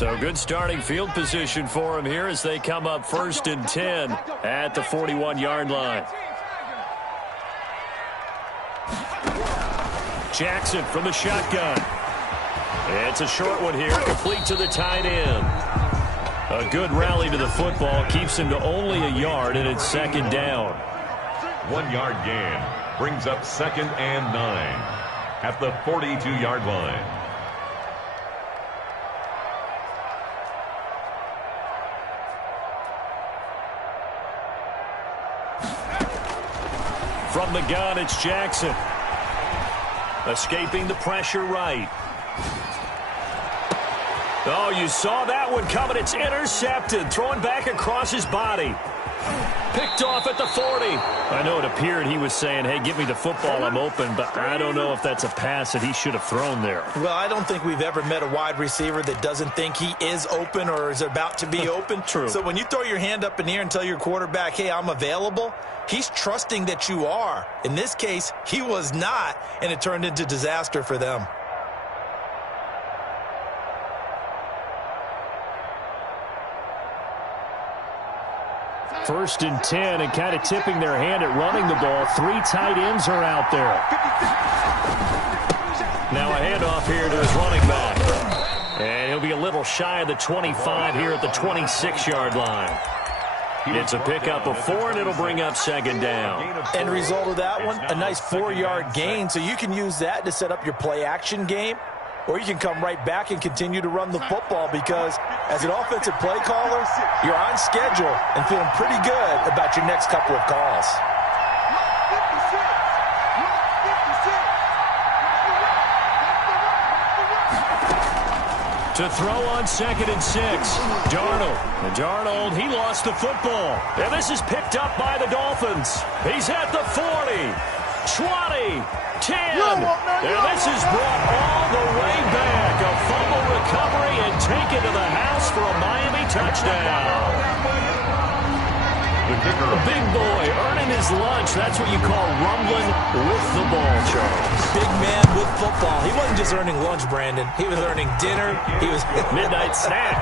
So good starting field position for him here as they come up 1st and 10 at the 41-yard line. Jackson from the shotgun. It's a short one here, complete to the tight end. A good rally to the football keeps him to only a yard, and it's 2nd down. 1-yard gain brings up 2nd and 9 at the 42-yard line. From the gun, it's Jackson. Escaping the pressure right. Oh, you saw that one coming. It's intercepted. Throwing back across his body. Picked off at the 40. I know it appeared he was saying, hey, give me the football, I'm open, but I don't know if that's a pass that he should have thrown there. Well, I don't think we've ever met a wide receiver that doesn't think he is open or is about to be open. True. So when you throw your hand up in the air and tell your quarterback, hey, I'm available, he's trusting that you are. In this case, he was not, and it turned into disaster for them. First and 10, and kind of tipping their hand at running the ball. 3 tight ends are out there. Now a handoff here to his running back. And he'll be a little shy of the 25 here at the 26-yard line. It's a pickup of 4, and it'll bring up 2nd down. End result of that one, a nice 4-yard gain. So you can use that to set up your play-action game, or you can come right back and continue to run the football because as an offensive play caller, you're on schedule and feeling pretty good about your next couple of calls. To throw on 2nd and 6, Darnold. And Darnold, he lost the football. And this is picked up by the Dolphins. He's at the 40, 20, 10. And this is brought all the way back. A fumble recovery and taken to the house for a Miami touchdown. A big boy earning his lunch. That's what you call rumbling with the ball, Charles. Big man with football. He wasn't just earning lunch, Brandon. He was earning dinner. He was midnight snack.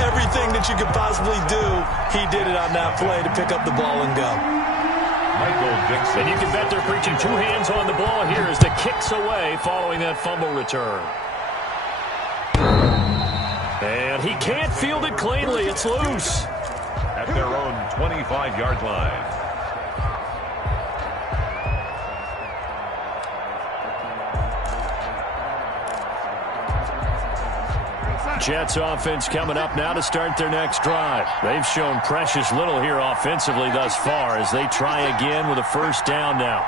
Everything that you could possibly do, he did it on that play to pick up the ball and go. And you can bet they're preaching 2 hands on the ball here as the kicks away following that fumble return. And he can't field it cleanly. It's loose. At their own 25-yard line. Jets offense coming up now to start their next drive. They've shown precious little here offensively thus far as they try again with a 1st down now.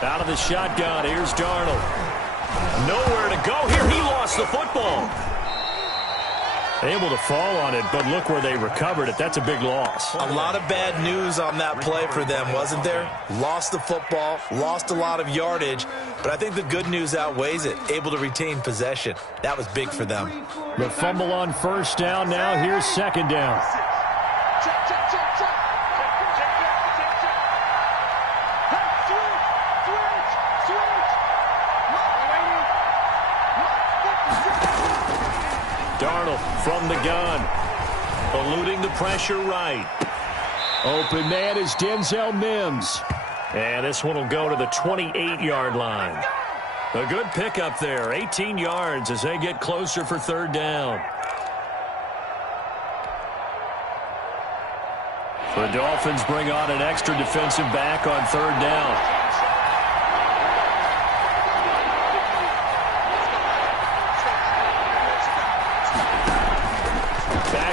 Out of the shotgun, here's Darnold. Nowhere to go here. He lost the football. Able to fall on it, but look where they recovered it. That's a big loss. A lot of bad news on that play for them, wasn't there? Lost the football, lost a lot of yardage, but I think the good news outweighs it. Able to retain possession. That was big for them. The fumble on 1st down. Now here's 2nd down. Darnold from the gun. Eluding the pressure right. Open man is Denzel Mims. And this one will go to the 28-yard line. A good pickup there. 18 yards as they get closer for 3rd down. The Dolphins bring on an extra defensive back on 3rd down.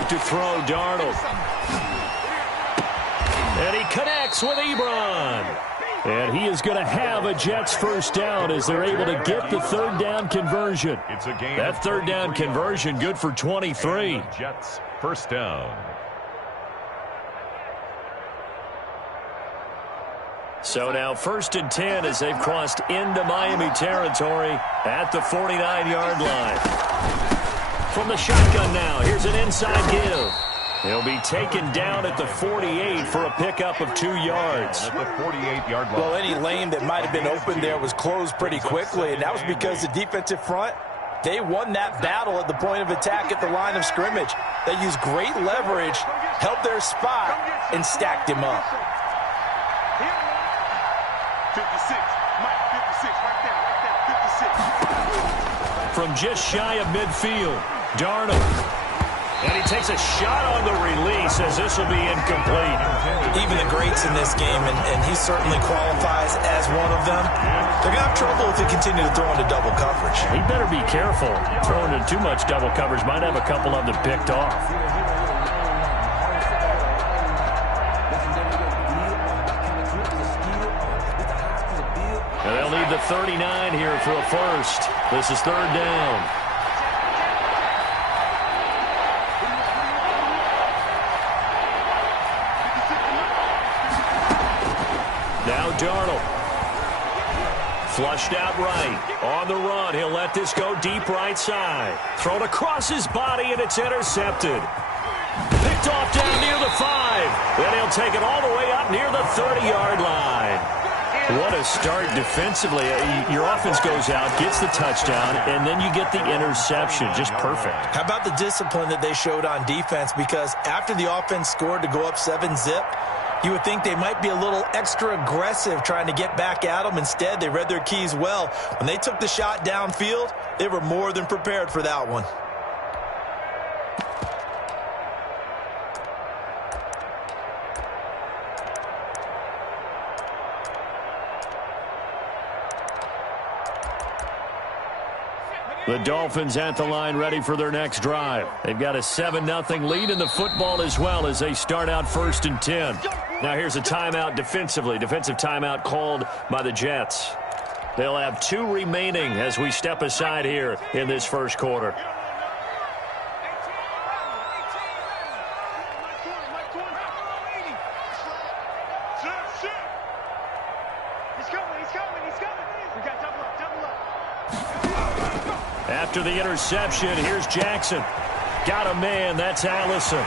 To throw Darnold. And he connects with Ebron. And he is going to have a Jets 1st down as they're able to get the 3rd down conversion. That 3rd down conversion good for 23. Jets 1st down. So now 1st and 10 as they've crossed into Miami territory at the 49-yard line. From the shotgun now, here's an inside give. He'll be taken down at the 48 for a pickup of 2 yards. At the 48-yard line. Well, any lane that might have been open there was closed pretty quickly, and that was because the defensive front, they won that battle at the point of attack at the line of scrimmage. They used great leverage, held their spot, and stacked him up. 56, Mike, 56, right there, 56. From just shy of midfield, Darnold. And he takes a shot on the release as this will be incomplete. Even the greats in this game, and he certainly qualifies as one of them, they're going to have trouble if they continue to throw into double coverage. He better be careful. Throwing into too much double coverage might have a couple of them picked off. And they'll need the 39 here for a first. This is 3rd down. Now Darnold. Flushed out right. On the run. He'll let this go deep right side. Thrown across his body, and it's intercepted. Picked off down near the 5. Then he'll take it all the way up near the 30-yard line. What a start defensively. Your offense goes out, gets the touchdown, and then you get the interception. Just perfect. How about the discipline that they showed on defense? Because after the offense scored to go up 7-zip, you would think they might be a little extra aggressive trying to get back at them. Instead, they read their keys well. When they took the shot downfield, they were more than prepared for that one. The Dolphins at the line ready for their next drive. They've got a 7-0 lead in the football as well as they start out 1st and 10. Now here's a timeout defensively. Defensive timeout called by the Jets. They'll have 2 remaining as we step aside here in this first quarter. After the interception, here's Jackson. Got a man, that's Allison.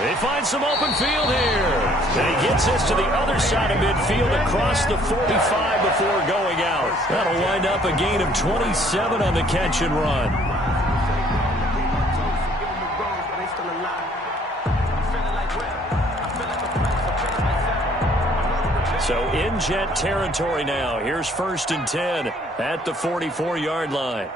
They find some open field here. And he gets this to the other side of midfield across the 45 before going out. That'll wind up a gain of 27 on the catch and run. So in Jet territory now. Here's 1st and 10 at the 44-yard line.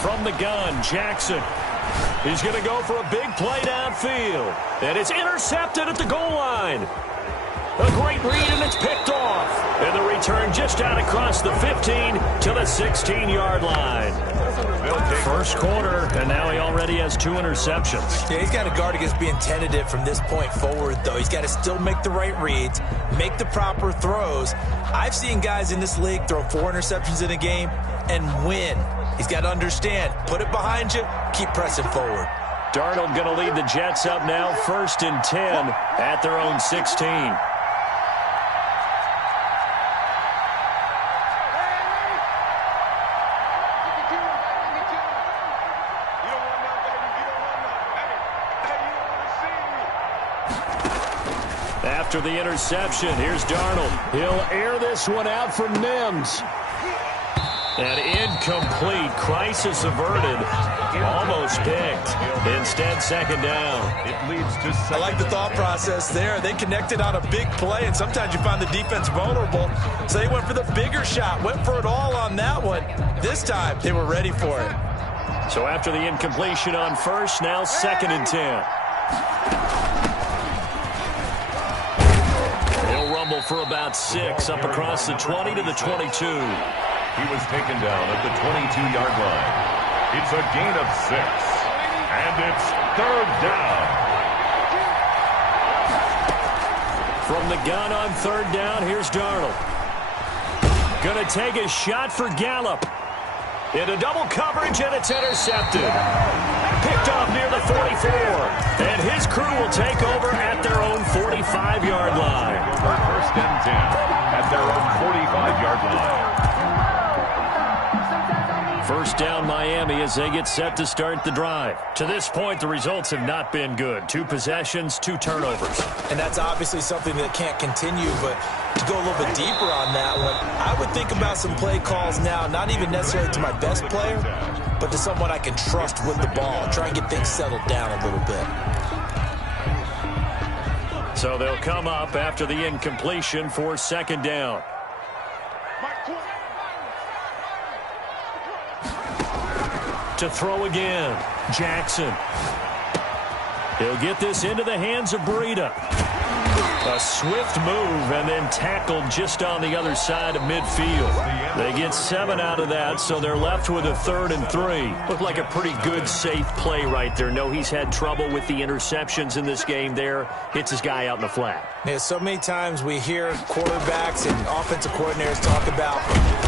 From the gun, Jackson. He's going to go for a big play downfield. And it's intercepted at the goal line. A great read, and it's picked off. And the return just out across the 15 to the 16-yard line. First quarter, and now he already has 2 interceptions. Yeah, he's got to guard against being tentative from this point forward, though. He's got to still make the right reads, make the proper throws. I've seen guys in this league throw 4 interceptions in a game and win. He's got to understand, put it behind you, keep pressing forward. Darnold going to lead the Jets up now, 1st and 10 at their own 16. After the interception, here's Darnold. He'll air this one out from Mims. And incomplete. Crisis averted. Almost picked. Instead, 2nd down. It leads to I like the thought process there. They connected on a big play, and sometimes you find the defense vulnerable. So they went for the bigger shot, went for it all on that one. This time, they were ready for it. So after the incompletion on 1st, now 2nd and 10. He'll rumble for about 6 up across the 20 to the 22. He was taken down at the 22-yard line. It's a gain of 6. And it's 3rd down. From the gun on 3rd down, here's Darnold. Going to take a shot for Gallup. Into double coverage, and it's intercepted. Picked off near the 44. And his crew will take over at their own 45-yard line. 1st and and 10 at their own 45-yard line. First down Miami as they get set to start the drive. To this point, the results have not been good. 2 possessions, 2 turnovers. And that's obviously something that can't continue, but to go a little bit deeper on that one, I would think about some play calls now, not even necessarily to my best player, but to someone I can trust with the ball. Try and get things settled down a little bit. So they'll come up after the incompletion for second down. To throw again, Jackson. He'll get this into the hands of Breida. A swift move and then tackled just on the other side of midfield. They get 7 out of that, so they're left with a 3rd and 3. Looked like a pretty good, safe play right there. No, he's had trouble with the interceptions in this game there. Hits his guy out in the flat. Yeah, so many times we hear quarterbacks and offensive coordinators talk about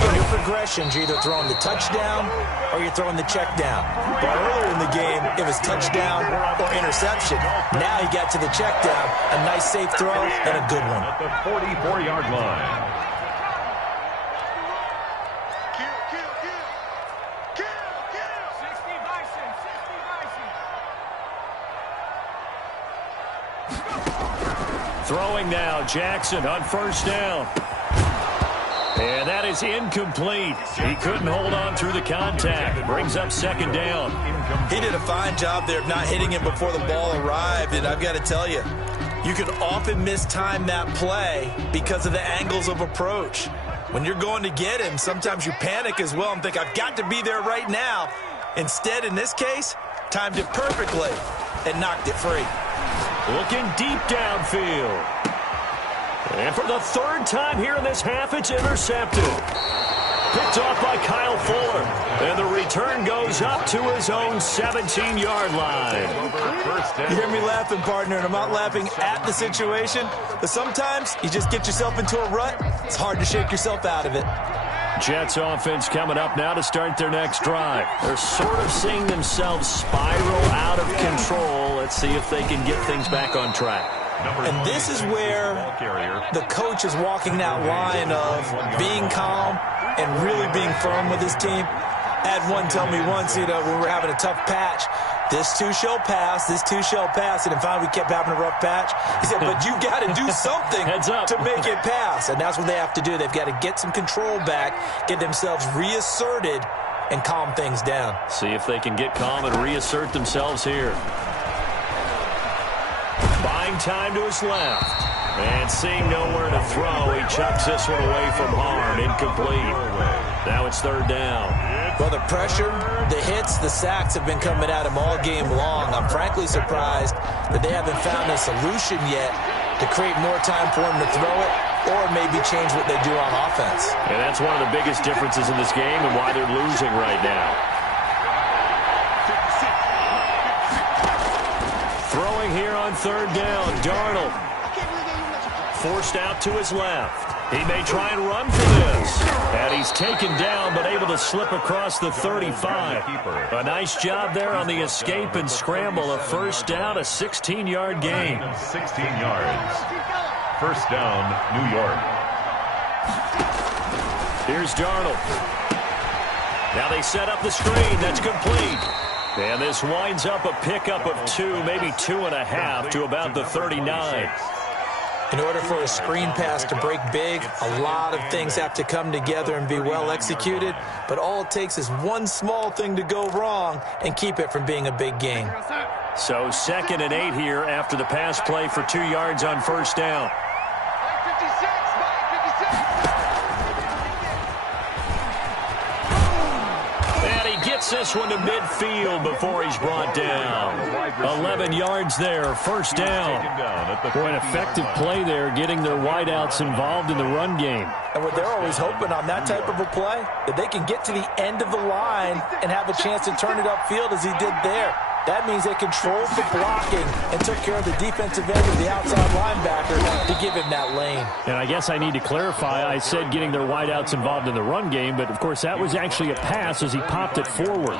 in your progressions, you're either throwing the touchdown or you're throwing the check down. But earlier in the game, it was touchdown or interception. Now he got to the check down, a nice safe throw and a good one. At the 44-yard line. Throwing now, Jackson on first down. And that is incomplete. He couldn't hold on through the contact. Brings up second down. He did a fine job there of not hitting it before the ball arrived, and I've got to tell you, you can often mistime that play because of the angles of approach. When you're going to get him, sometimes you panic as well and think, I've got to be there right now. Instead, in this case, timed it perfectly and knocked it free. Looking deep downfield. And for the 3rd time here in this half, it's intercepted. Picked off by Kyle Fuller. And the return goes up to his own 17-yard line. You hear me laughing, partner, and I'm not laughing at the situation. But sometimes you just get yourself into a rut. It's hard to shake yourself out of it. Jets offense coming up now to start their next drive. They're sort of seeing themselves spiral out of control. Let's see if they can get things back on track. And this is where the coach is walking that line of being calm and really being firm with his team. I had one tell me once, when we were having a tough patch, this too shall pass, this too shall pass. And then finally we kept having a rough patch. He said, but you got to do something to make it pass. And that's what they have to do. They've got to get some control back, get themselves reasserted, and calm things down. See if they can get calm and reassert themselves here. Buying time to his left. And seeing nowhere to throw, he chucks this one away from harm. Incomplete. Now it's 3rd down. Well, the pressure, the hits, the sacks have been coming at him all game long. I'm frankly surprised that they haven't found a solution yet to create more time for him to throw it or maybe change what they do on offense. And that's one of the biggest differences in this game and why they're losing right now. Throwing here on 3rd down, Darnold. Forced out to his left. He may try and run for this. And he's taken down, but able to slip across the 35. A nice job there on the escape and scramble. A first down, a 16-yard gain. 16 yards. First down, New York. Here's Darnold. Now they set up the screen. That's complete. And this winds up a pickup of 2, maybe 2.5 to about the 39. In order for a screen pass to break big, a lot of things have to come together and be well executed. But all it takes is one small thing to go wrong and keep it from being a big gain. So 2nd and 8 here after the pass play for 2 yards on first down. Gets this one to midfield before he's brought down. 11 yards there, first down. Boy, an effective play there, getting their wideouts involved in the run game. And what they're always hoping on that type of a play, that they can get to the end of the line and have a chance to turn it upfield as he did there. That means they controlled the blocking and took care of the defensive end of the outside linebacker to give him that lane. And I guess I need to clarify, I said getting their wideouts involved in the run game, but of course that was actually a pass as he popped it forward.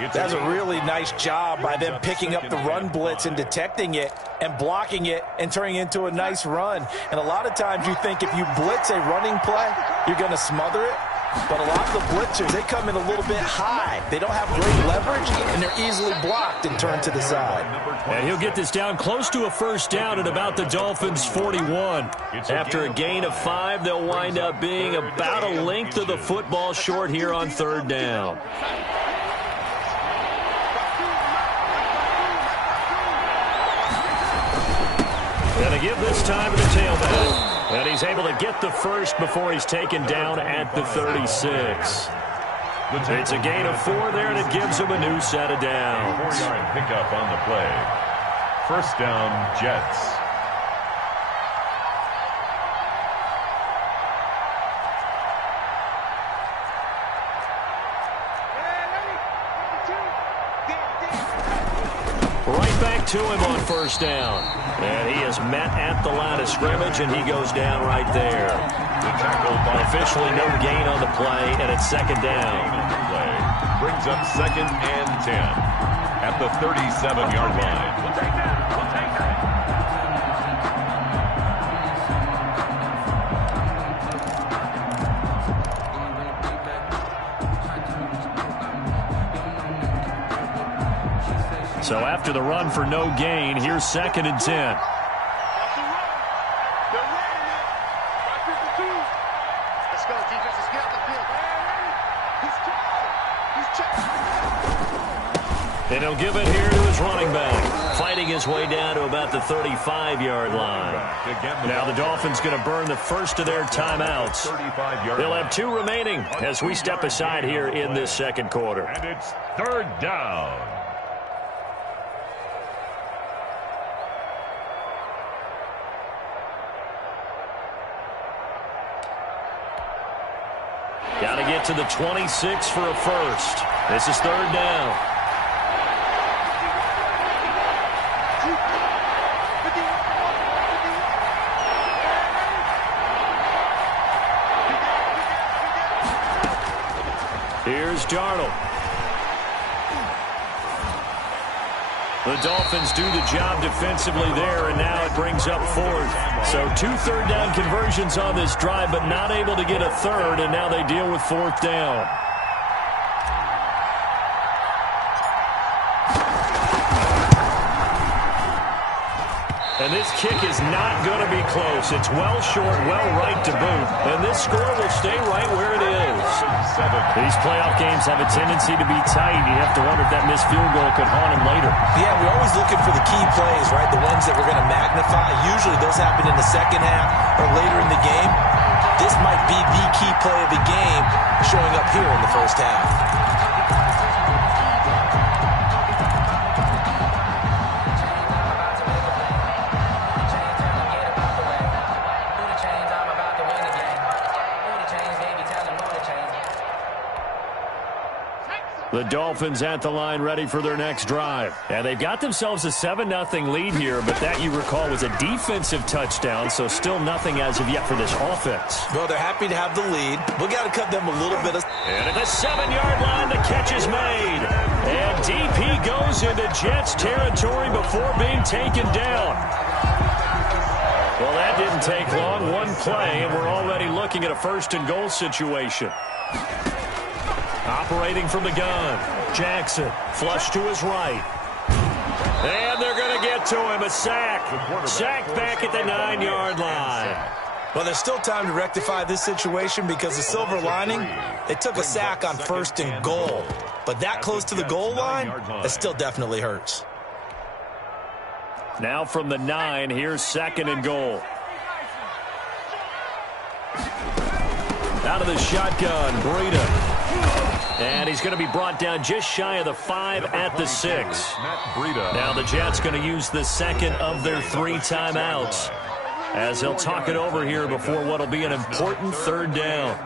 That's a really nice job by them picking up the run blitz and detecting it and blocking it and turning it into a nice run. And a lot of times you think if you blitz a running play, you're going to smother it. But a lot of the blitzers, they come in a little bit high. They don't have great leverage, and they're easily blocked and turned to the side. And he'll get this down close to a first down at about the Dolphins' 41. After a gain of 5, they'll wind up being about a length of the football short here on third down. Going to give this time to the tailback. And he's able to get the first before he's taken down at the 36. It's a gain of 4 there, and it gives him a new set of downs. 4-yard pickup on the play. First down, Jets. Right back to him on first down. And he is met at the line of scrimmage, and he goes down right there. The tackle by officially no gain on the play, and it's second down. Brings up 2nd and 10 at the 37-yard line. We'll take that. We'll take that. So after the run for no gain, here's 2nd and 10. And he'll give it here to his running back, fighting his way down to about the 35-yard line. Now the Dolphins going to burn the first of their timeouts. They'll have 2 remaining as we step aside here in this second quarter. And it's third down. Got to get to the 26 for a first. This is third down. Here's Darnold. The Dolphins do the job defensively there, and now it brings up 4th. So 2 third-down conversions on this drive, but not able to get a third, and now they deal with 4th down. And this kick is not going to be close. It's well short, well right to boot. And this score will stay right where it is. These playoff games have a tendency to be tight. You have to wonder if that missed field goal could haunt him later. Yeah, we're always looking for the key plays, right? The ones that we're going to magnify. Usually those happen in the second half or later in the game. This might be the key play of the game showing up here in the first half. The Dolphins at the line ready for their next drive. And they've got themselves a 7-0 lead here, but that, you recall, was a defensive touchdown, so still nothing as of yet for this offense. Well, they're happy to have the lead. We got to cut them a little bit of... And at the 7-yard line, the catch is made. And DP goes into Jets territory before being taken down. Well, that didn't take long. One play, and we're already looking at a 1st and goal situation. Operating from the gun, Jackson, flush to his right. And they're going to get to him, a sack. Sack back at the 9-yard line. Well, there's still time to rectify this situation because the silver lining, they took a sack on 1st and goal. But that close to the goal line, it still definitely hurts. Now from the 9, here's 2nd and goal. Out of the shotgun, Breida. And he's going to be brought down just shy of the 5 at the 6. Now the Jets going to use the 2nd of their 3 timeouts as they'll talk it over here before what will be an important 3rd down.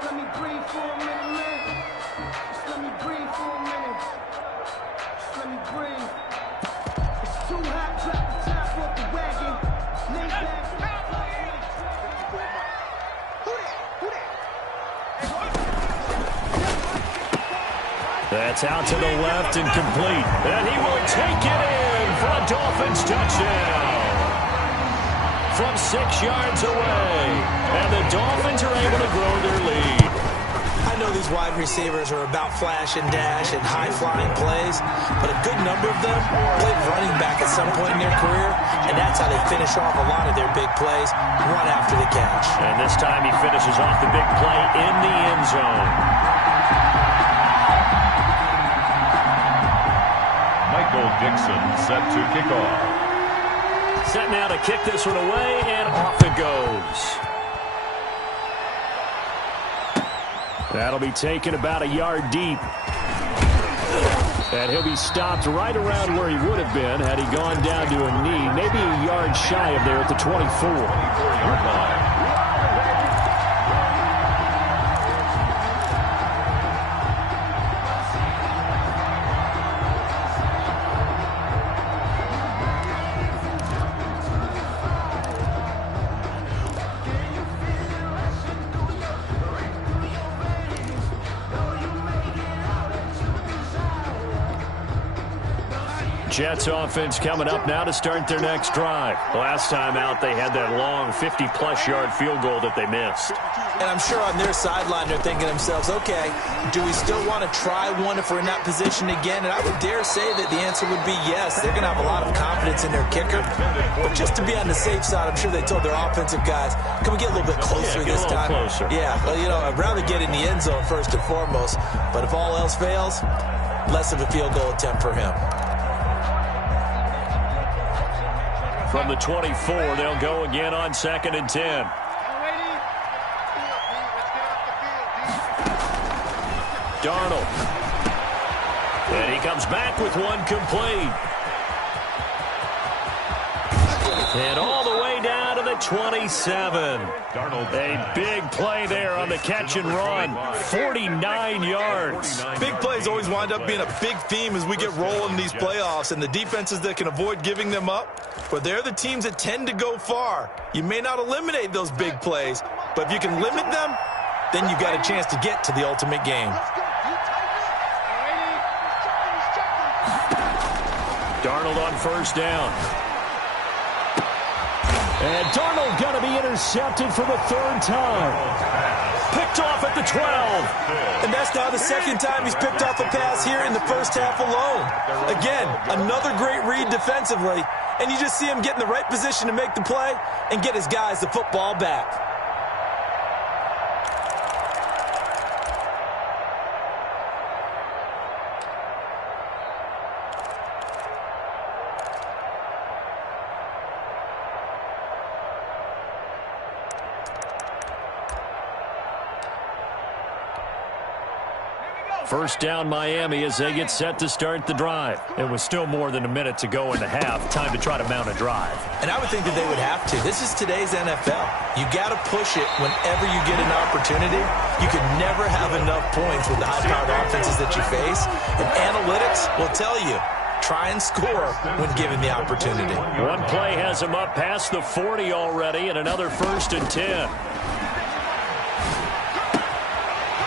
Let me breathe for a minute, man. Just let me breathe for a minute. Just let me breathe. It's too hot, drop the top off the wagon. Lay back. Who that? That's out to the left and complete. And he will take it in for a Dolphins touchdown. From 6 yards away. And the Dolphins are able to grow their lead. I know these wide receivers are about flash and dash and high-flying plays, but a good number of them played running back at some point in their career, and that's how they finish off a lot of their big plays, run after the catch. And this time he finishes off the big play in the end zone. Michael Dixon set to kick off. Set now to kick this one away, and off it goes. That'll be taken about a yard deep. And he'll be stopped right around where he would have been had he gone down to a knee, maybe a yard shy of there at the 24-yard line. Jets offense coming up now to start their next drive. Last time out, they had that long 50-plus yard field goal that they missed. And I'm sure on their sideline they're thinking to themselves, okay, do we still want to try one if we're in that position again? And I would dare say that the answer would be yes. They're going to have a lot of confidence in their kicker. But just to be on the safe side, I'm sure they told their offensive guys, can we get a little bit closer this time? Closer. Yeah, well, you know, I'd rather get in the end zone first and foremost. But if all else fails, less of a field goal attempt for him. From the 24, they'll go again on 2nd and 10. Darnold. And he comes back with one complete. And all the way down to the 27. A big play there on the catch and run. 49 yards. Big plays always wind up being a big theme as we get rolling in these playoffs, and the defenses that can avoid giving them up, but they're the teams that tend to go far. You may not eliminate those big plays, but if you can limit them, then you've got a chance to get to the ultimate game. Darnold on first down. And Darnold going to be intercepted for the 3rd time. Picked off at the 12. And that's now the 2nd time he's picked off a pass here in the first half alone. Again, another great read defensively. And you just see him get in the right position to make the play and get his guys the football back. First down Miami as they get set to start the drive. It was still more than a minute to go in the half. Time to try to mount a drive. And I would think that they would have to. This is today's NFL. You got to push it whenever you get an opportunity. You can never have enough points with the high-powered offenses that you face. And analytics will tell you, try and score when given the opportunity. One play has him up past the 40 already, and another 1st and 10.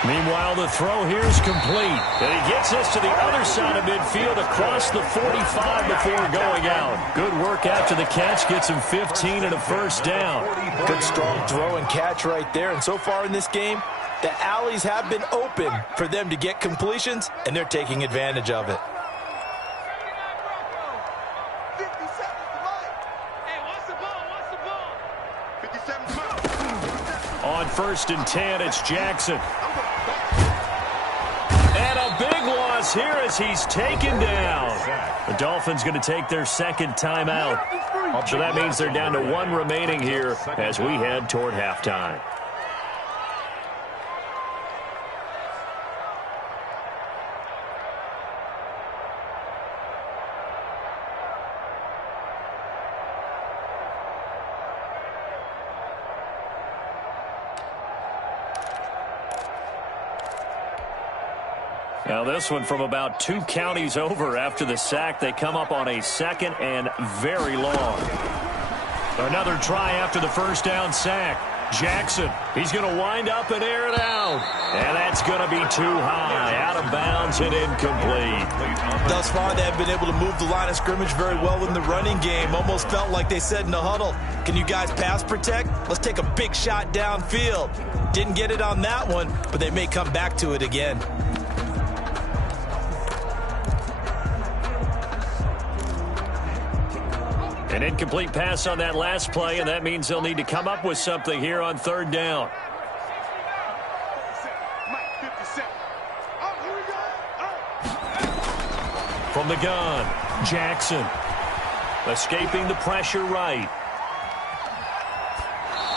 Meanwhile, the throw here is complete. And he gets us to the other side of midfield across the 45 before going out. Good work after the catch. Gets him 15 and a first down. Good strong throw and catch right there. And so far in this game, the alleys have been open for them to get completions, and they're taking advantage of it. On 1st and 10, it's Jackson. And a big loss here as he's taken down. The Dolphins going to take their 2nd timeout. So that means they're down to 1 remaining here as we head toward halftime. Now this one from about 2 counties over after the sack. They come up on a 2nd and very long. Another try after the first down sack. Jackson, he's going to wind up and air it out. And that's going to be too high, out of bounds and incomplete. Thus far, they have been able to move the line of scrimmage very well in the running game. Almost felt like they said in the huddle, can you guys pass protect? Let's take a big shot downfield. Didn't get it on that one, but they may come back to it again. An incomplete pass on that last play, and that means they'll need to come up with something here on third down. From the gun, Jackson. Escaping the pressure right.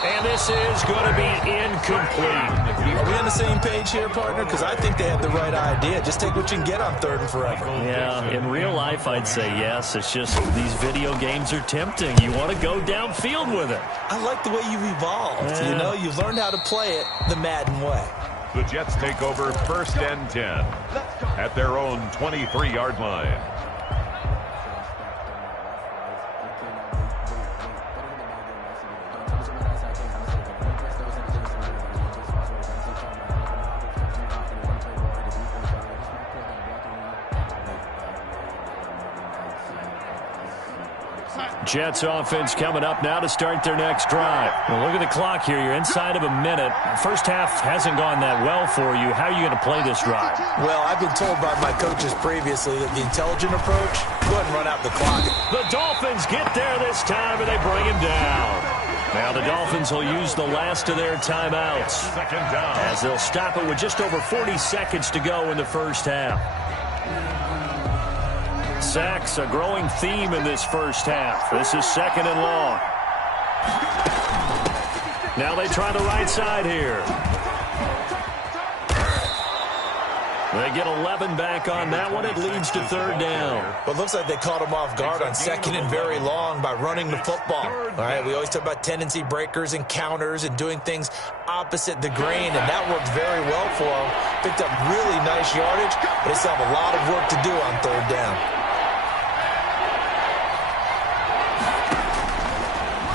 And this is going to be incomplete. Are we on the same page here, partner? Because I think they had the right idea. Just take what you can get on third and forever. Yeah, in real life, I'd say yes. It's just these video games are tempting. You want to go downfield with it. I like the way you've evolved. Yeah. You know, you've learned how to play it the Madden way. The Jets take over 1st and 10 at their own 23-yard line. Jets offense coming up now to start their next drive. Well, look at the clock here. You're inside of a minute. First half hasn't gone that well for you. How are you going to play this drive? Well, I've been told by my coaches previously that the intelligent approach, go ahead and run out the clock. The Dolphins get there this time, and they bring him down. Now the Dolphins will use the last of their timeouts 2nd down. as they'll stop it with just over 40 seconds to go in the first half. Sacks, a growing theme in this first half. This is 2nd and long. Now they try the right side here. They get 11 back on that one. It leads to 3rd down. Well, it looks like they caught him off guard on 2nd and very long by running the football. All right, we always talk about tendency breakers and counters and doing things opposite the grain, and that worked very well for them. Picked up really nice yardage, but they still have a lot of work to do on 3rd down.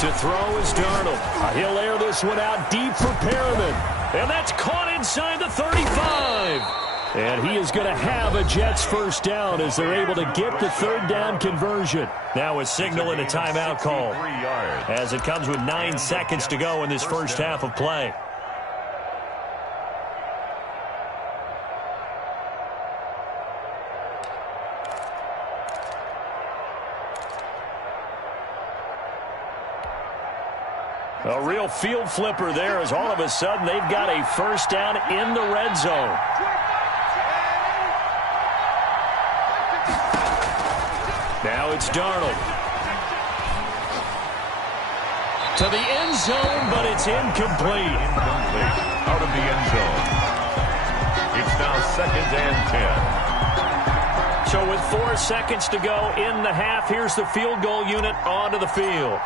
To throw is Darnold. He'll air this one out deep for Perriman. And that's caught inside the 35. And he is going to have a Jets first down as they're able to get the 3rd down conversion. Now a signal and a timeout call as it comes with 9 seconds to go in this first half of play. A real field flipper there as all of a sudden they've got a first down in the red zone. Now it's Darnold. To the end zone, but it's incomplete. Out of the end zone. It's now 2nd and 10. So with 4 seconds to go in the half, here's the field goal unit onto the field.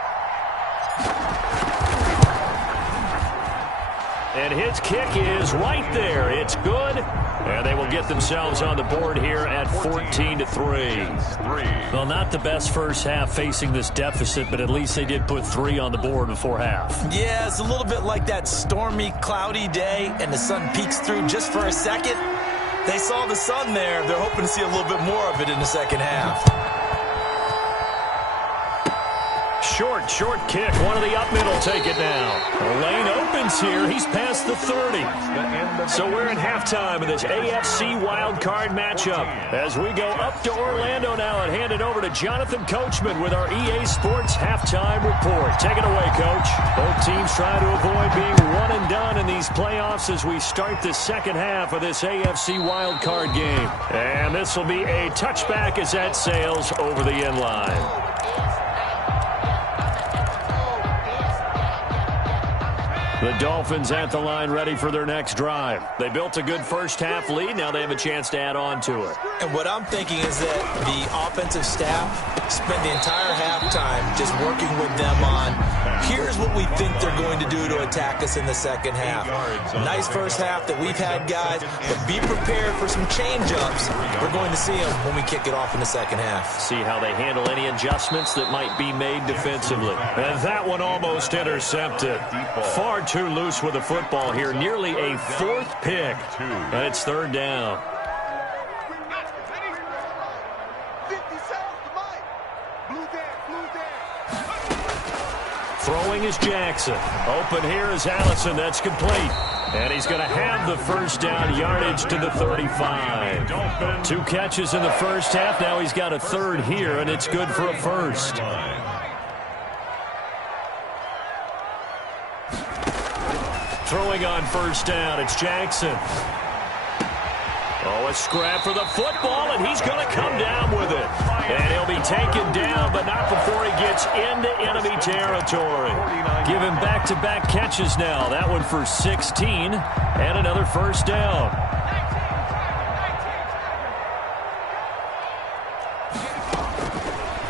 And his kick is right there. It's good. And they will get themselves on the board here at 14-3. Well, not the best first half facing this deficit, but at least they did put 3 on the board before half. Yeah, it's a little bit like that stormy, cloudy day, and the sun peeks through just for a second. They saw the sun there. They're hoping to see a little bit more of it in the second half. Short kick. One of the up middle take it now. The lane opens here. He's past the 30. So we're in halftime of this AFC wildcard matchup. As we go up to Orlando now and hand it over to Jonathan Coachman with our EA Sports halftime report. Take it away, Coach. Both teams trying to avoid being one and done in these playoffs as we start the second half of this AFC wildcard game. And this will be a touchback as that sails over the end line. The Dolphins at the line ready for their next drive. They built a good first half lead. Now they have a chance to add on to it. And what I'm thinking is that the offensive staff spent the entire halftime just working with them on Here's what we think they're going to do to attack us in the second half. Nice first half that we've had, guys, but be prepared for some change-ups. We're going to see them when we kick it off in the second half. See how they handle any adjustments that might be made defensively. And that one almost intercepted. Far too loose with the football here. Nearly a fourth pick. And it's third down. Throwing is Jackson. Open here is Allison. That's complete. And he's going to have the first down, yardage to the 35. 2 catches in the first half. Now he's got a third here, and it's good for a first. Throwing on first down, it's Jackson. Oh, a scrap for the football, and he's going to come down with it. And he'll be taken down, but not before he gets into enemy territory. Give him back-to-back catches now. That one for 16, and another first down.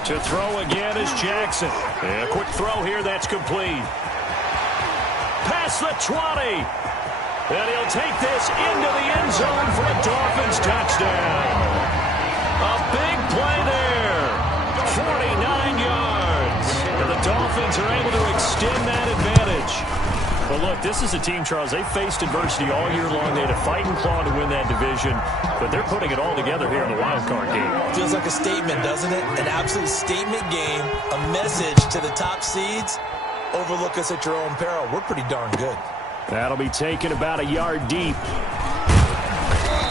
To throw again is Jackson. And a quick throw here, that's complete. Past the 20. And he'll take this into the end zone for a Dolphins touchdown. A big play there. 49 yards. And the Dolphins are able to extend that advantage. Well, look, this is a team, Charles, they faced adversity all year long. They had to fight and claw to win that division, but they're putting it all together here in the wild card game. Feels like a statement, doesn't it? An absolute statement game, a message to the top seeds. Overlook us at your own peril. We're pretty darn good. That'll be taken about a yard deep.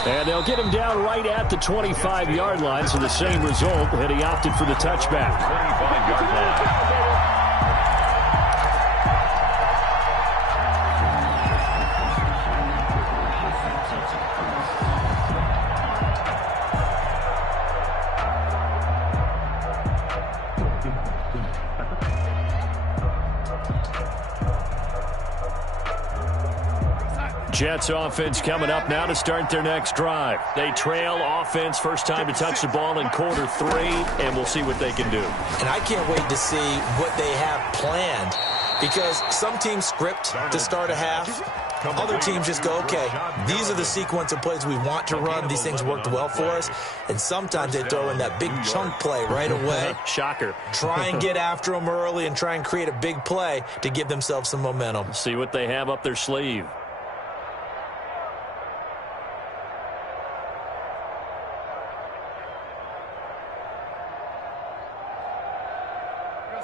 And they'll get him down right at the 25-yard line, so the same result, and he opted for the touchback. 25-yard line. Jets offense coming up now to start their next drive. They trail offense, first time to touch the ball in quarter 3, and we'll see what they can do. And I can't wait to see what they have planned, because some teams script to start a half. Other teams just go, okay, these are the sequence of plays we want to run. These things worked well for us. And sometimes they throw in that big chunk play right away. Shocker. Try and get after them early and try and create a big play to give themselves some momentum. See what they have up their sleeve.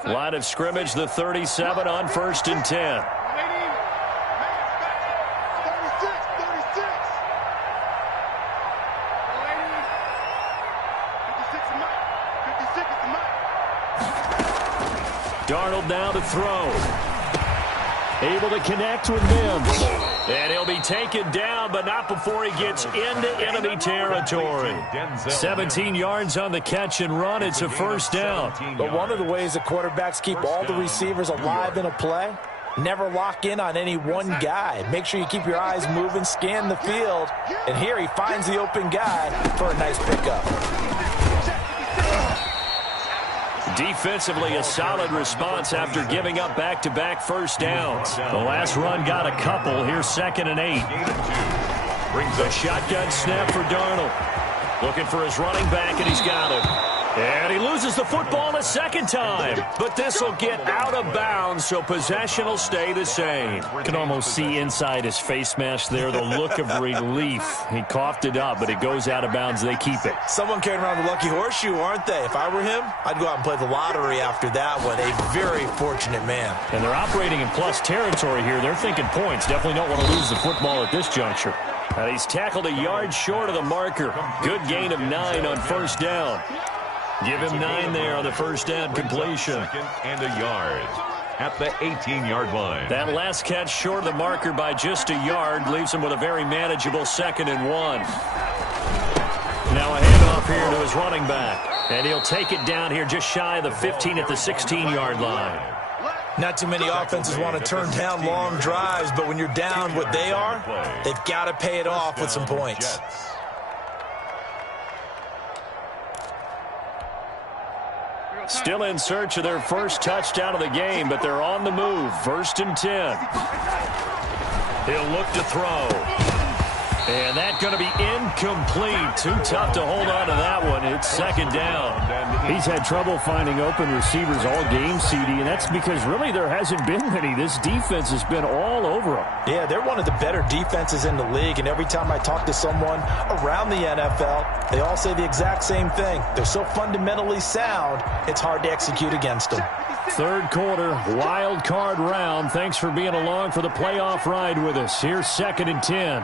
Line of scrimmage, the 37 on 1st and 10. Darnold now to throw. Able to connect with Mims. And he'll be taken down, but not before he gets into enemy territory. 17 yards on the catch and run. It's a first down. But one of the ways the quarterbacks keep all the receivers alive in a play, never lock in on any one guy. Make sure you keep your eyes moving, scan the field. And here he finds the open guy for a nice pickup. Defensively, a solid response after giving up back-to-back first downs. The last run got a couple. Here's 2nd and 8. Brings a shotgun snap for Darnold. Looking for his running back, and he's got him. And he loses the football a second time. But this will get out of bounds, so possession will stay the same. You can almost see inside his face mask there the look of relief. He coughed it up, but it goes out of bounds. They keep it. Someone carrying around the lucky horseshoe, aren't they? If I were him, I'd go out and play the lottery after that one. A very fortunate man. And they're operating in plus territory here. They're thinking points. Definitely don't want to lose the football at this juncture. And he's tackled a yard short of the marker. Good gain of 9 on first down. Give him 9 there on the first down completion. 2nd and a yard at the 18-yard line. That last catch short of the marker by just a yard leaves him with a very manageable 2nd and 1. Now a handoff here to his running back. And he'll take it down here just shy of the 15 at the 16-yard line. Not too many offenses want to turn down long drives, but when you're down what they are, they've got to pay it off with some points. Still in search of their first touchdown of the game, but they're on the move. 1st and 10. He'll look to throw. And that's going to be incomplete. Too tough to hold on to that one. It's 2nd down. He's had trouble finding open receivers all game, CD, and that's because really there hasn't been many. This defense has been all over him. Yeah, they're one of the better defenses in the league, and every time I talk to someone around the NFL, they all say the exact same thing. They're so fundamentally sound, it's hard to execute against them. 3rd quarter, wild card round. Thanks for being along for the playoff ride with us. Here's 2nd and 10.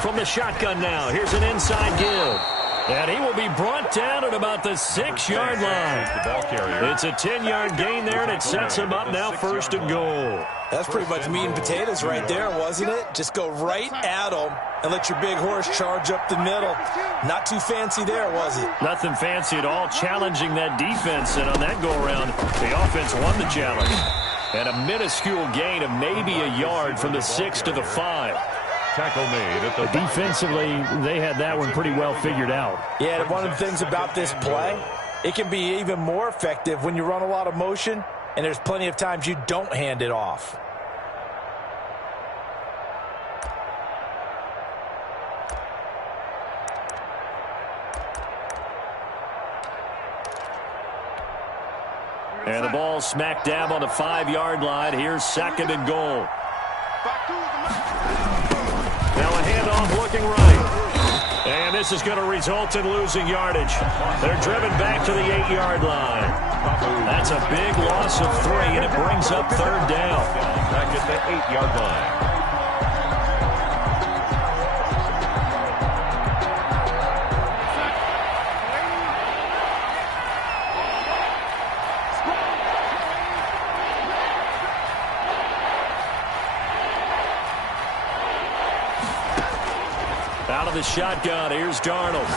From the shotgun now, here's an inside give. And he will be brought down at about the 6-yard line. It's a 10-yard gain there, and it sets him up now 1st and goal. That's pretty much meat and potatoes right there, wasn't it? Just go right at them and let your big horse charge up the middle. Not too fancy there, was it? Nothing fancy at all, challenging that defense. And on that go-around, the offense won the challenge. And a minuscule gain of maybe a yard from the 6 to the 5. Tackle made at the defensively, they had that one pretty well figured out. Yeah, one of the things about this play, it can be even more effective when you run a lot of motion, and there's plenty of times you don't hand it off. And the ball smack dab on the 5-yard line. Here's 2nd and goal. Now a handoff looking right. And this is going to result in losing yardage. They're driven back to the 8-yard line. That's a big loss of 3, and it brings up 3rd down. Back at the 8-yard line. Out of the shotgun, here's Darnold.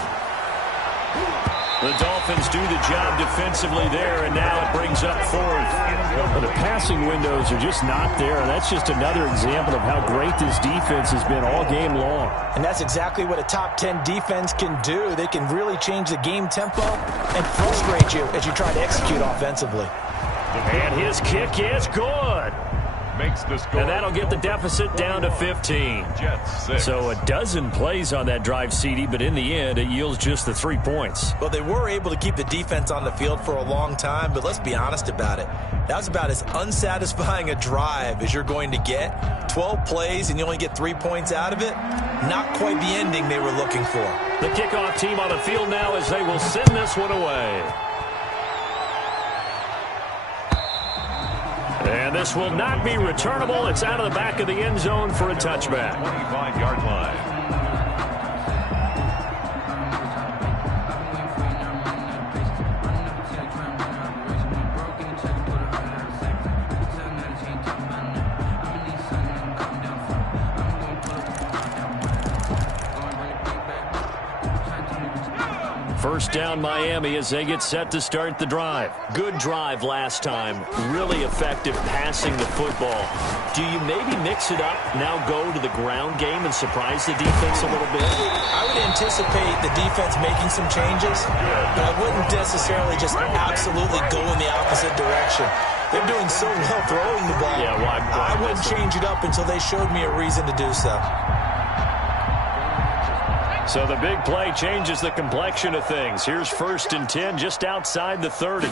The Dolphins do the job defensively there, and now it brings up 4th. Well, the passing windows are just not there, and that's just another example of how great this defense has been all game long. And that's exactly what a top 10 defense can do. They can really change the game tempo and frustrate you as you try to execute offensively. And his kick is good. Makes the score. And that'll get the deficit down to 15. Jets 6. So a dozen plays on that drive, CD, but in the end, it yields just the 3 points. Well, they were able to keep the defense on the field for a long time, but let's be honest about it. That was about as unsatisfying a drive as you're going to get. 12 plays and you only get 3 points out of it. Not quite the ending they were looking for. The kickoff team on the field now as they will send this one away. And this will not be returnable. It's out of the back of the end zone for a touchback. 25-yard line. First down Miami as they get set to start the drive. Good drive last time. Really effective passing the football. Do you maybe mix it up, now go to the ground game and surprise the defense a little bit? I would anticipate the defense making some changes, but I wouldn't necessarily just absolutely go in the opposite direction. They're doing so well throwing the ball. Yeah, why I wouldn't change it up until they showed me a reason to do so. So the big play changes the complexion of things. Here's 1st and 10 just outside the 30.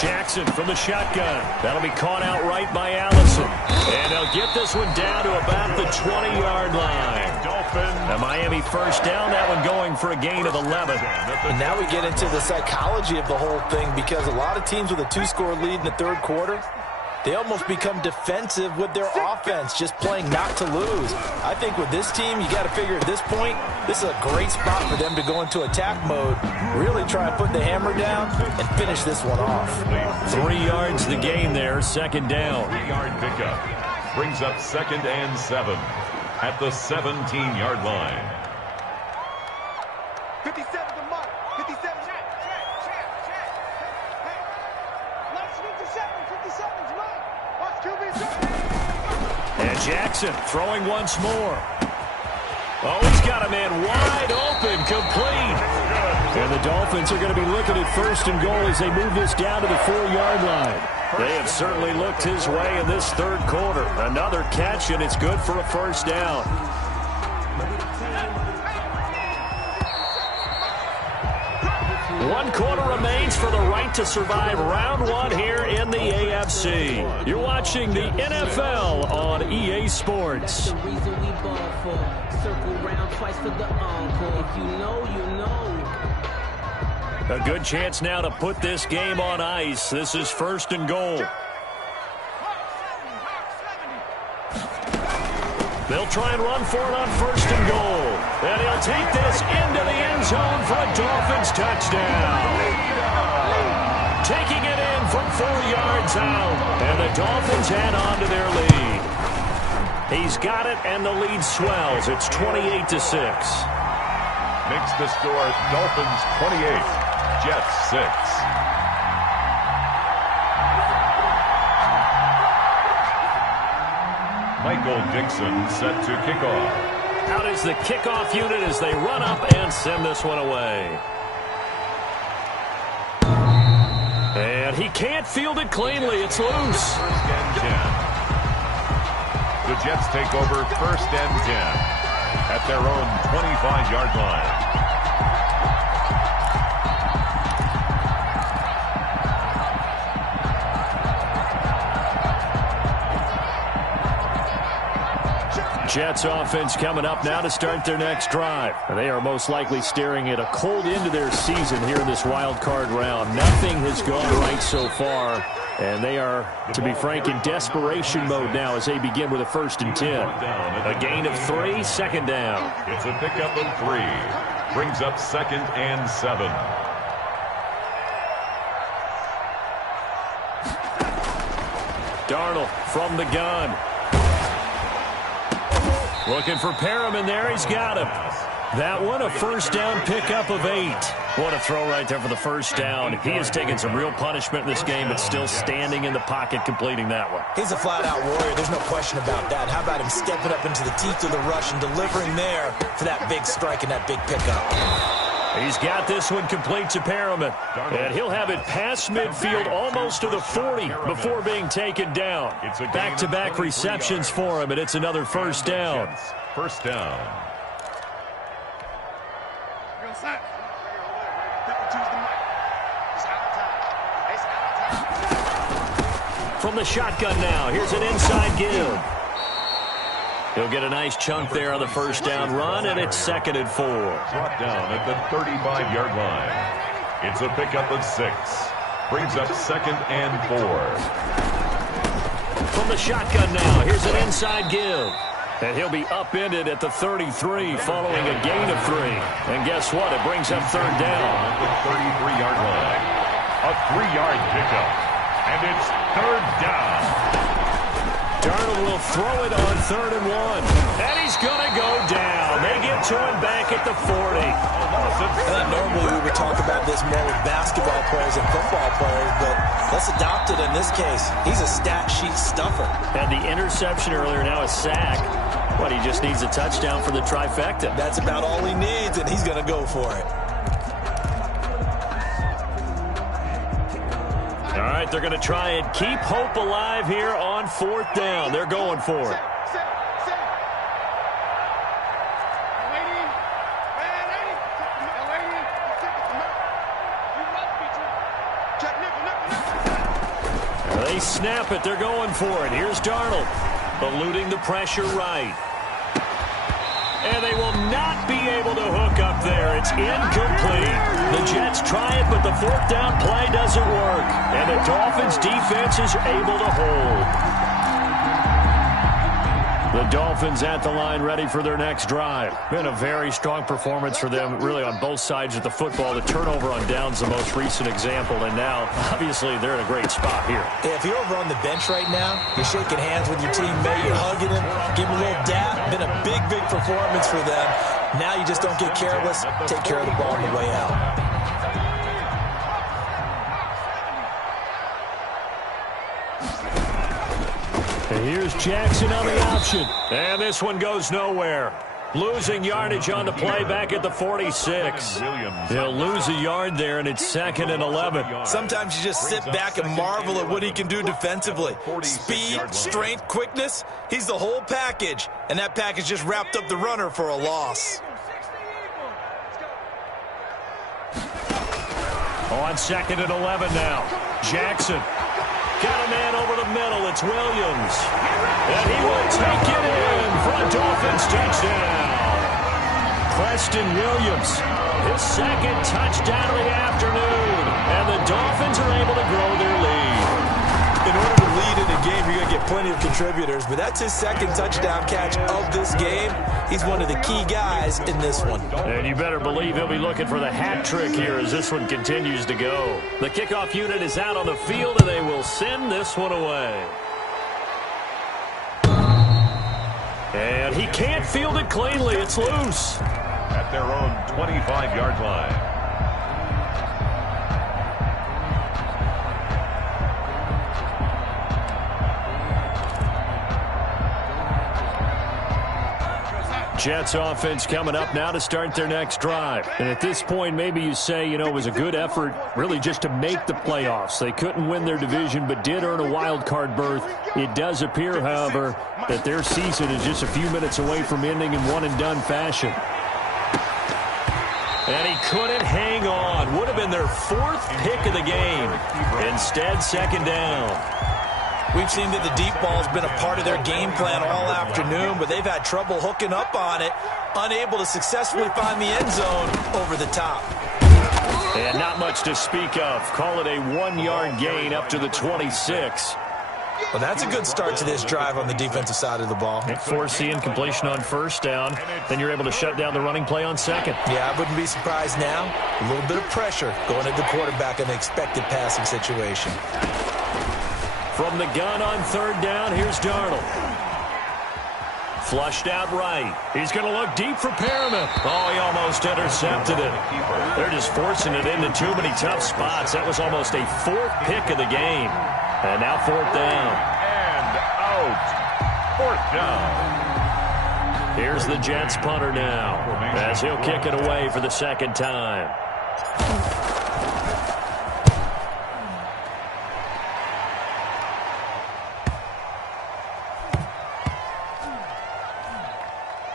Jackson from the shotgun. That'll be caught out right by Allison. And they'll get this one down to about the 20-yard line. The Miami first down, that one going for a gain of 11. And now we get into the psychology of the whole thing, because a lot of teams with a 2-score lead in the 3rd quarter, they almost become defensive with their offense, just playing not to lose. I think with this team, you got to figure at this point, this is a great spot for them to go into attack mode, really try and put the hammer down and finish this one off. 3 yards the gain there, 2nd down. 3-yard pickup. Brings up 2nd and 7 at the 17-yard line. 57 to mark. 57. Check. Hey, let's 57's right. Watch QB. And Jackson throwing once more. Oh, he's got a man wide open, complete. And the Dolphins are going to be looking at first and goal as they move this down to the 4-yard line. They have certainly looked his way in this third quarter. Another catch, and it's good for a first down. One quarter remains for the right to survive round one here in the AFC. You're watching the NFL on EA Sports. The reason we ball for. Circle round twice for the encore. If you know, you know. A good chance now to put this game on ice. This is first and goal. They'll try and run for it on first and goal. And he'll take this into the end zone for a Dolphins touchdown. Taking it in from 4 yards out. And the Dolphins add on to their lead. He's got it, and the lead swells. It's 28-6. Makes the score Dolphins 28, Jets 6. Michael Dixon set to kickoff. Out is the kickoff unit as they run up and send this one away. And he can't field it cleanly. It's loose. First and 10. The Jets take over first and 10 at their own 25-yard line. Jets offense coming up now to start their next drive. They are most likely staring at a cold end to their season here in this wild card round. Nothing has gone right so far, and they are, to be frank, in desperation mode now as they begin with a first and 10. A gain of 3, second down. It's a pickup of 3. Brings up second and 7. Darnold from the gun. Looking for Perriman there. He's got him. That one, a first down pickup of 8. What a throw right there for the first down. He has taken some real punishment in this game, but still standing in the pocket, completing that one. He's a flat-out warrior. There's no question about that. How about him stepping up into the teeth of the rush and delivering there for that big strike and that big pickup? He's got this one complete to Perriman. And he'll have it past midfield almost to the 40 before being taken down. Back-to-back receptions for him, and it's another first down. First down. From the shotgun now, here's an inside give. He'll get a nice chunk there on the first down run, and it's second and 4. Brought down at the 35-yard line. It's a pickup of 6. Brings up second and 4. From the shotgun now, here's an inside give. And he'll be upended at the 33 following a gain of 3. And guess what? It brings up third down. At the 33-yard line. A 3-yard pickup. And it's third down. Darnold will throw it on third and 1. And he's going to go down. They get to him back at the 40. Normally we would talk about this more with basketball players and football players, but let's adopt it in this case. He's a stat sheet stuffer. And the interception earlier, now a sack. What, he just needs a touchdown for the trifecta. That's about all he needs, and he's going to go for it. All right, they're going to try and keep hope alive here on fourth down. They're going for it. They snap it. They're going for it. Here's Darnold, eluding the pressure right. And they will not be able to hook up there. It's incomplete. The Jets try it, but the fourth down play doesn't work. And the Dolphins' defense is able to hold. The Dolphins at the line ready for their next drive. Been a very strong performance for them, really on both sides of the football. The turnover on downs the most recent example, and now, obviously, they're in a great spot here. If you're over on the bench right now, you're shaking hands with your teammate, you're hugging him, giving him a little dap. Been a big, big performance for them. Now you just don't get careless. Take care of the ball on the way out. And here's Jackson on the option. And this one goes nowhere. Losing yardage on the play back at the 46. He'll lose a yard there, and it's 2nd and 11. Sometimes you just sit back and marvel at what he can do defensively. Speed, strength, quickness, he's the whole package. And that package just wrapped up the runner for a loss. On 2nd and 11 now. Jackson. Got a man over the middle. It's Williams. And he will take it in for a Dolphins touchdown. Preston Williams, his 2nd touchdown of the afternoon. And the Dolphins are able to grow their lead. In order to lead in a game, you're going to get plenty of contributors, but that's his 2nd touchdown catch of this game. He's one of the key guys in this one. And you better believe he'll be looking for the hat trick here as this one continues to go. The kickoff unit is out on the field, and they will send this one away. And he can't field it cleanly. It's loose. At their own 25-yard line. Jets offense coming up now to start their next drive. And at this point, maybe you say, it was a good effort really just to make the playoffs. They couldn't win their division but did earn a wild card berth. It does appear, however, that their season is just a few minutes away from ending in one-and-done fashion. And he couldn't hang on. Would have been their 4th pick of the game. Instead, 2nd down. We've seen that the deep ball has been a part of their game plan all afternoon, but they've had trouble hooking up on it, unable to successfully find the end zone over the top. And not much to speak of. Call it a 1-yard gain up to the 26. Well, that's a good start to this drive on the defensive side of the ball. Force the incompletion on 1st down. Then you're able to shut down the running play on 2nd. Yeah, I wouldn't be surprised now. A little bit of pressure going at the quarterback in an expected passing situation. From the gun on 3rd down, here's Darnold. Flushed out right. He's going to look deep for Perriman. Oh, he almost intercepted it. They're just forcing it into too many tough spots. That was almost a 4th pick of the game. And now 4th down. And out. 4th down. Here's the Jets punter now as he'll kick it away for the 2nd time.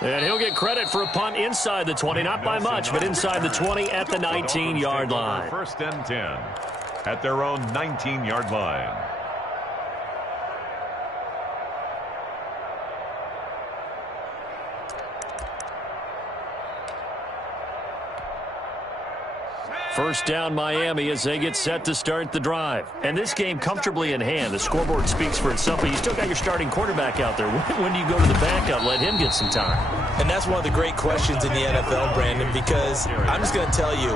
And he'll get credit for a punt inside the 20, not by much, but inside the 20 at the 19-yard line. 1st and 10 at their own 19-yard line. First down, Miami, as they get set to start the drive. And this game comfortably in hand. The scoreboard speaks for itself, but you still got your starting quarterback out there. When do you go to the backup, let him get some time? And that's one of the great questions in the NFL, Brandon, because I'm just going to tell you,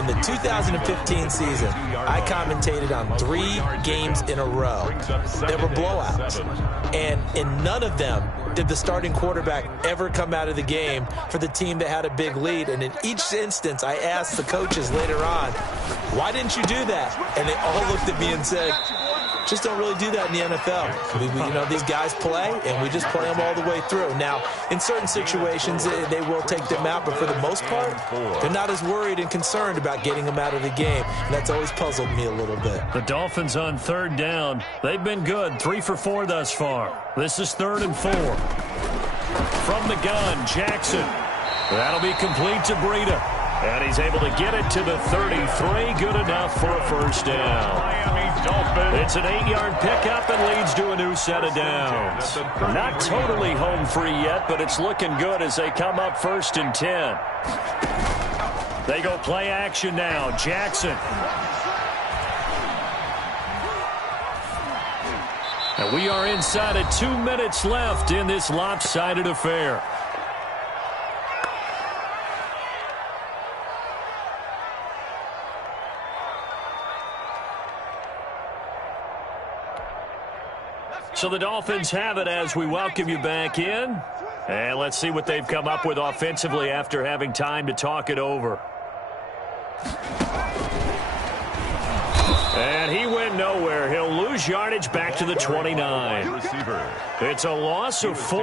in the 2015 season, I commentated on 3 games in a row. There were blowouts. And in none of them did the starting quarterback ever come out of the game for the team that had a big lead. And in each instance, I asked the coaches later on, why didn't you do that? And they all looked at me and said, just don't really do that in the NFL. These guys play, and we just play them all the way through. Now, in certain situations, they will take them out, but for the most part, they're not as worried and concerned about getting them out of the game, and that's always puzzled me a little bit. The Dolphins on 3rd down. They've been good, 3 for 4 thus far. This is 3rd and 4. From the gun, Jackson. That'll be complete to Breida. And he's able to get it to the 33. Good enough for a 1st down. It's an 8-yard pickup and leads to a new set of downs. Not totally home free yet, but it's looking good as they come up 1st and 10. They go play action now. Jackson. And we are inside of 2 minutes left in this lopsided affair. So the Dolphins have it as we welcome you back in. And let's see what they've come up with offensively after having time to talk it over. And he went nowhere. He'll lose yardage back to the 29. Receiver. It's a loss of 4.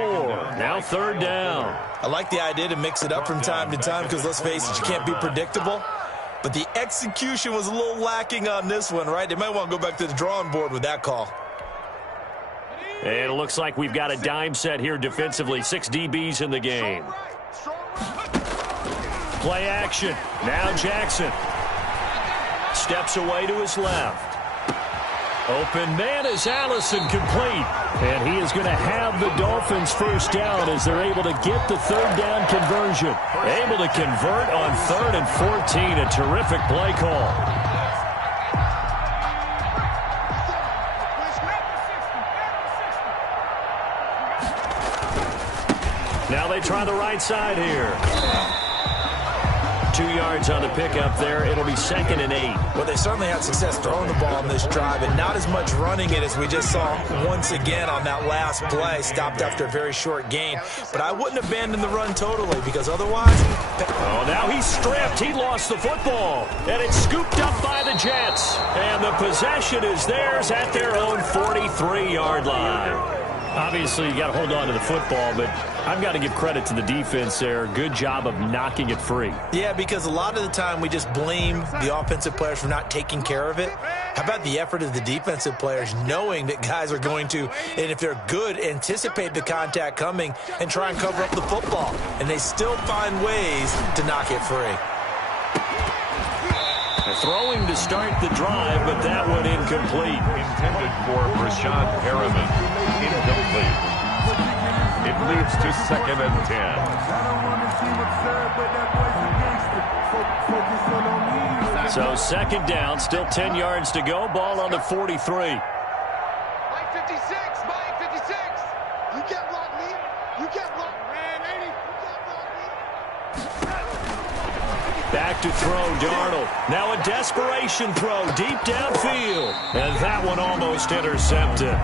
Now 3rd down. I like the idea to mix it up from time to time because, let's face it, you can't be predictable. But the execution was a little lacking on this one, right? They might want to go back to the drawing board with that call. And it looks like we've got a dime set here defensively. 6 DBs in the game. Play action. Now Jackson. Steps away to his left. Open man is Allison, complete. And he is going to have the Dolphins first down as they're able to get the 3rd down conversion. Able to convert on 3rd and 14. A terrific play call. Now they try the right side here. 2 yards on the pickup there. It'll be 2nd and 8. Well, they certainly had success throwing the ball on this drive, and not as much running it as we just saw once again on that last play. Stopped after a very short gain. But I wouldn't abandon the run totally because otherwise... Oh, now he's stripped. He lost the football. And it's scooped up by the Jets. And the possession is theirs at their own 43-yard line. Obviously, you got to hold on to the football, but I've got to give credit to the defense there. Good job of knocking it free. Yeah, because a lot of the time we just blame the offensive players for not taking care of it. How about the effort of the defensive players knowing that guys are going to, and if they're good, anticipate the contact coming and try and cover up the football. And they still find ways to knock it free. Throwing to start the drive, but that one incomplete. Intended for Rashad Harriman. Incomplete. It leads to 2nd and 10. So 2nd down, still 10 yards to go. Ball on the 43. Mike 56, Mike 56. You can't block me. You can't block man 80. You can't block me. Back to throw, Darnold. Now a desperation throw deep downfield. And that one almost intercepted.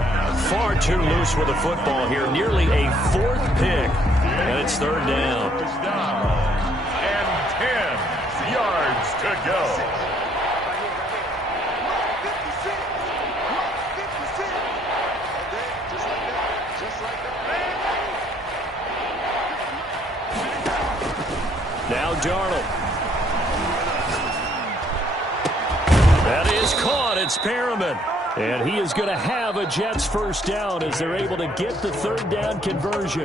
Far too loose with the football here. Nearly a 4th pick. And it's 3rd down. And 10 yards to go. Now Darnold. That is caught. It's Perriman. And he is going to have a Jets first down as they're able to get the 3rd down conversion.